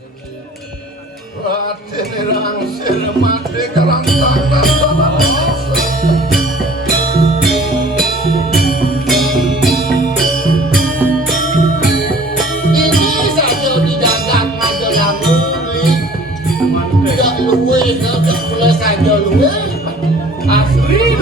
Raden Sirmade Karangtang ini saja di dagang aja yang beli gak luwe gak boleh saja luwe asli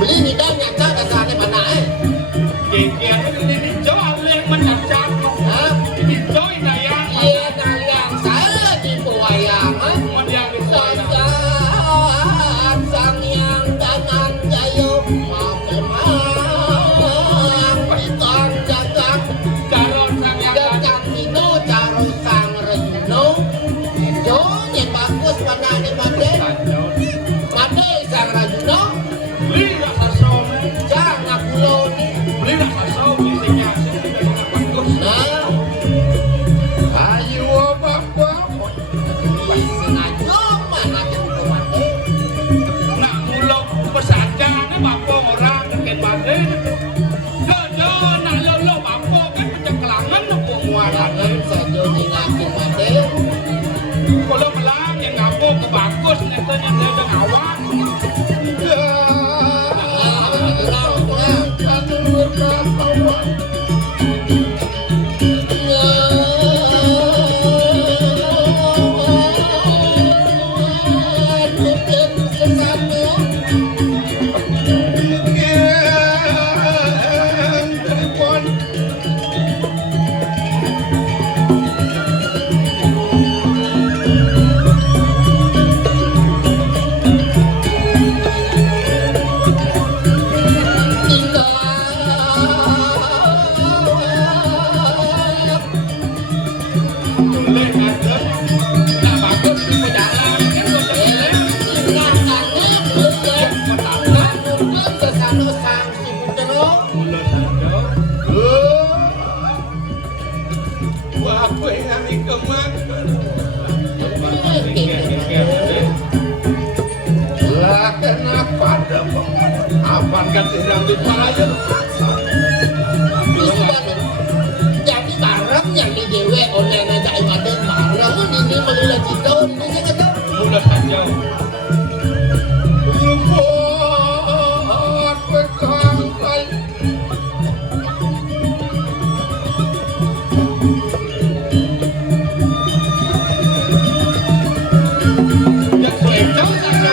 beli ni dah nyata kasane mana Kikian ini jual yang mencacap. Ini joy dayang. iya kalian saya di wayang Kemudian disayang. sang yang danan jayo mamemang ikan jagat Calon sang yang jagat itu caro sang rejuno jo yang bagus pada ni made sang rejuno beli rasa som. jangan pulau Beli rasa som isinya bagus. nah ayo bapak sengaja mana yang made Nak mulok pesajane bapo orang ke badan. Jojo nak lolo bapo kan penceklangan nopo muaran. saja dinaki made Kalau melang yang ngapo ke bagus nyatanya dia udah ngawak. Boleh ada. Nak bagus di pejalan kan boleh. Mula saja. Bapak yang ini kemakan lah kenapa ada apa kan tidak dibayar Jadi barang yang di dewe oleh ngajak ibadah barang ini melila cita ini saya kata Mula saja. Luput bekangkai Ya sudah saja.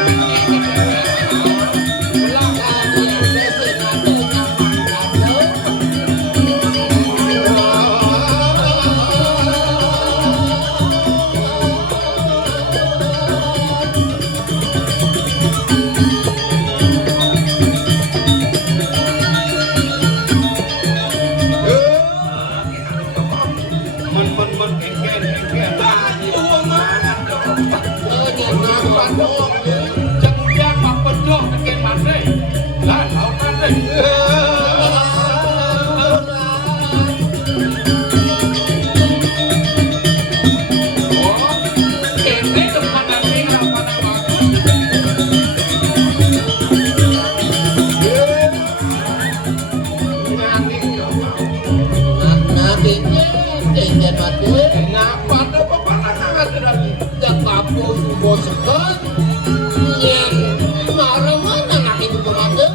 bapo subo sekat yang marah mana nak itu kemana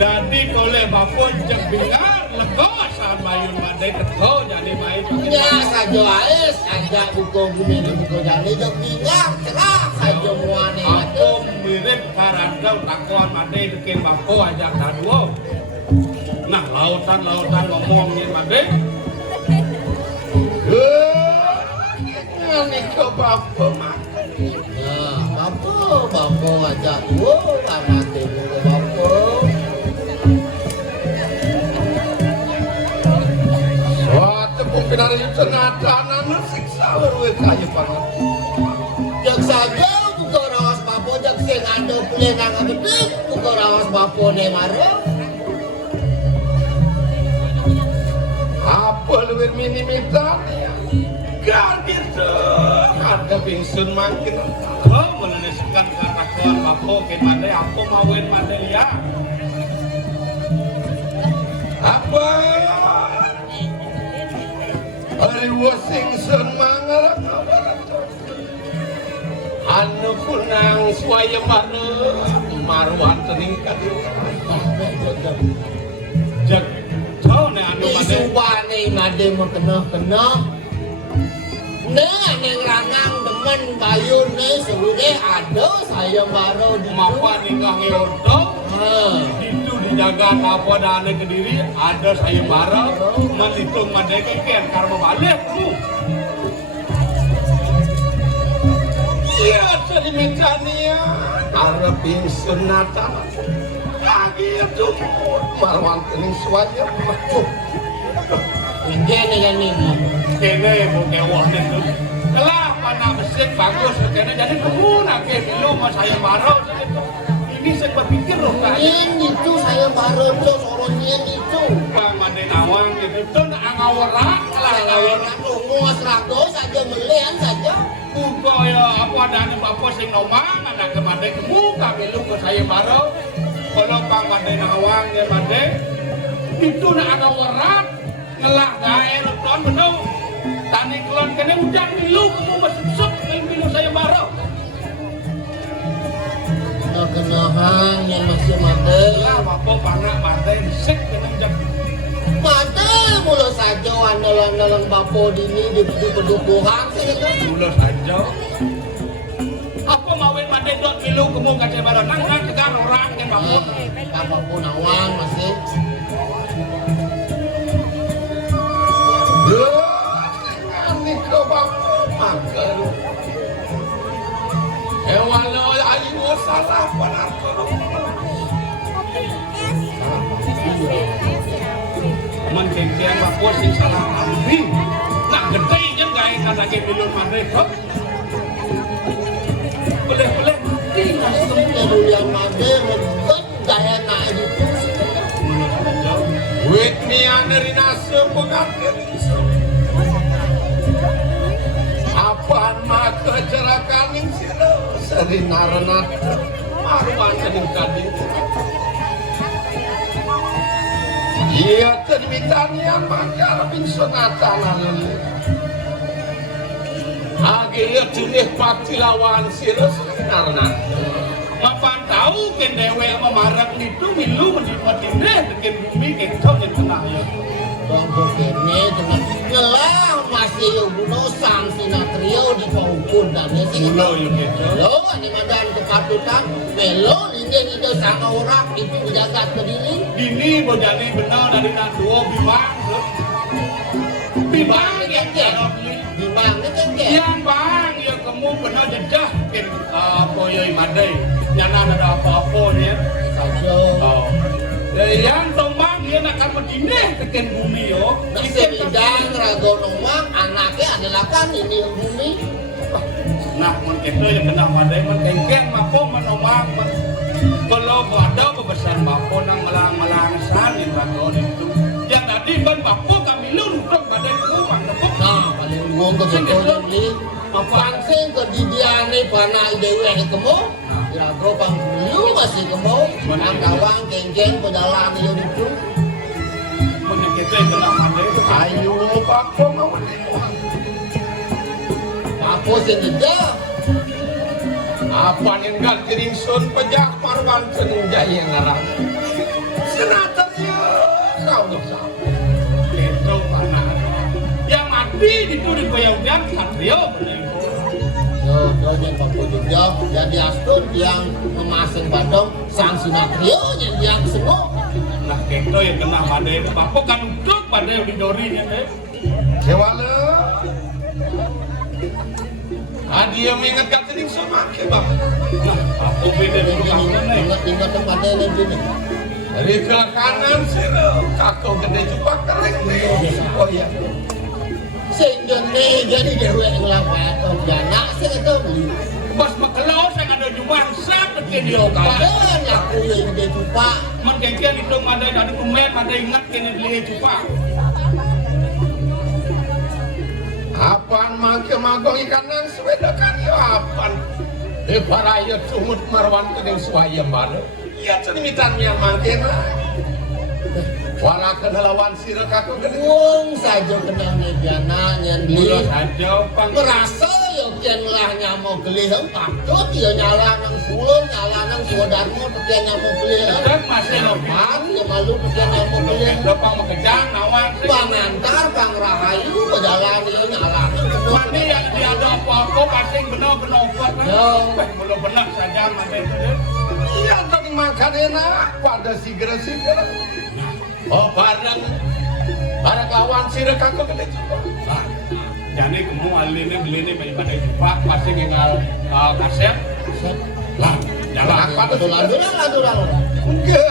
Jadi koleh bapo jeng bingar lego sama yun madai teko jadi main ya saja ais ada buku gini buku jadi jeng bingar cerah saja muane aku mirip karandau takuan madai bikin bapo ajak taduo nah lautan ngomongin madai Ini ke bapo mak. ya bapo ajak gua amate bapo Mungkin ada yang senadanan siksa luwe kaya banget. jak saja buka rawas bapo jak sing ando pilih nang gede buka rawas bapo ne maro Apa luwe minimitan? Gak gitu. Ada pingsun makin. oh meneneskan kata kawan bapo ke madai aku mawin madai ya Apa? Hari wasing semangat anu kunang suaya mana maruan teningkat jak jauh nih anu madai isubane made mo kena Neng neng rangang demen bayun nih seluruh ada saya baru di mapa nikah ngeodo itu dijaga apa dana kediri ada saya bareng menghitung madai kikian karena balik kamu iya jadi metania ada pingsun nata lagi itu maruan tening suaya ini nih nih kene bukan wahnya tuh kelah panah mesin bagus kene jadi kamu nak belum saya baru ini saya berpikir loh Nyen itu saya baru tuh sorongnya itu Bang Made Nawang gitu nak ngawarak lah orang tunggu serago saja melihat saja buka ya apa ada bapak sing nomang anak ke Made kamu kami lu ke saya baru kalau Bang Made Nawang ya Made itu nak ngawarak ngelah gaer ton benou tani kelon kene ujang milu kamu masuk milu saya baru kenahan yang masih mate lah bapak panak Made sik kene ujang mate mulu saja andalan-andalan bapo dini di pedukuhan sih kan mulu saja apa mawin Made dot milu kamu kaca baru nang tegar orang kan bapak apapun awang masih ini ke bapo makan hewan lo ayu salah panas mencengkean bapak sing salah ambi nak gede jeung gawe kata ge bilun Made kok boleh yang mate ribet gaya nak itu wit mian dari nase pengantin apaan maka cerakan yang sila sering narenat maruan kening tadi iya termitanian maka rabing sonata lalu akhirnya jenih pati lawan sila sering narenat mapan tahu ken dewe memarang itu milu menikmati deh bikin bumi kencang yang tenang ya bang kene teman di pahukun namanya sih. Lo yuk gitu. Lo ada madan kepatutan, melo linggih itu sama orang itu menjaga berdiri. Ini bojani benar dari nak dua bimang. Bimang yang Bimang ni kan ke? yang bang ya kamu benar jedah kin apa ya imadai. Nyana ada apa-apa dia. Saja. Oh. Yang tombang dia nak kamu dineh tekan bumi yo. Nasi bidang rago nomang anaknya adalah kan ini yang bumi. Nah, mungkin itu yang kena madai mengkengkeng mapo menomang. Kalau ada kebesaran bapo nang melang-melang sani rago itu. Yang tadi ban bapo kami luruk badai kumang nepuk. Nah, paling luang ke betul ni. Papangsing ke didiane panai dewe kemo. Ya, bro pang lu masih kemo. Ang kawang kengkeng pedalang yo itu. Mungkin itu yang kena madai. Ayo bapo mau ni. Apa sih dia? Apa yang ganti ringsun pejak marwan senjaya ngarang. Senatanya kau dosa. Itu mana? Yang mati ditulis bayang-bayang satrio. Yo, yang papo juga jadi astun yang memasang badong sang sinatrio yang semua. Nah, itu yang kena madai. Bapo kan untuk badai di dorinya deh. Kewala. Adi yang mengingatkan ringsun makin bang. Nah, bapo beda dulu kamu nih. Ingat tempat dia lagi ni. Dari ke kanan sih kakau gede juga keren nih. Oh iya. Sehingga ni jadi dewe ngelapet jana sih kata beli. Bos makelau saya ada juman seperti dia Yo kawan. kawan aku yang dia cupa. Mengkengkeng itu ada kumen ada ingat kini beli cupa. Apaan make magong ikan nang sepeda kan ya apaan. Paraya cumut marwan kening suaya mana. Iya cenimitan yang makin lah. Wala kenalawan sirah kaku gede. Wong saja kenal mediana Mula nyandi. saja pang. Merasa yo kian lah nyamuk gelihang patut yo nyala nang sulung nyala nang suadarmo kian nyamuk gelihang. Dan masih lopan. Man yo malu kian nyamuk gelihang. Dopang makejang nawan. Pangantar pang rahayu berjalan yo nyala nang semua. Mandi yang dia ada apa-apa pasing benar-benar kuat. Belum benar saja mandi itu. Iya tadi makan enak pada sigara-sigara. Oh barang lawan sirah kaku gede juga. Jadi kamu alih ini beli ini pada cupa pasti tinggal kaset. Lah, jalan Apa tuh lalu. Enggak,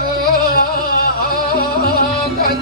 kan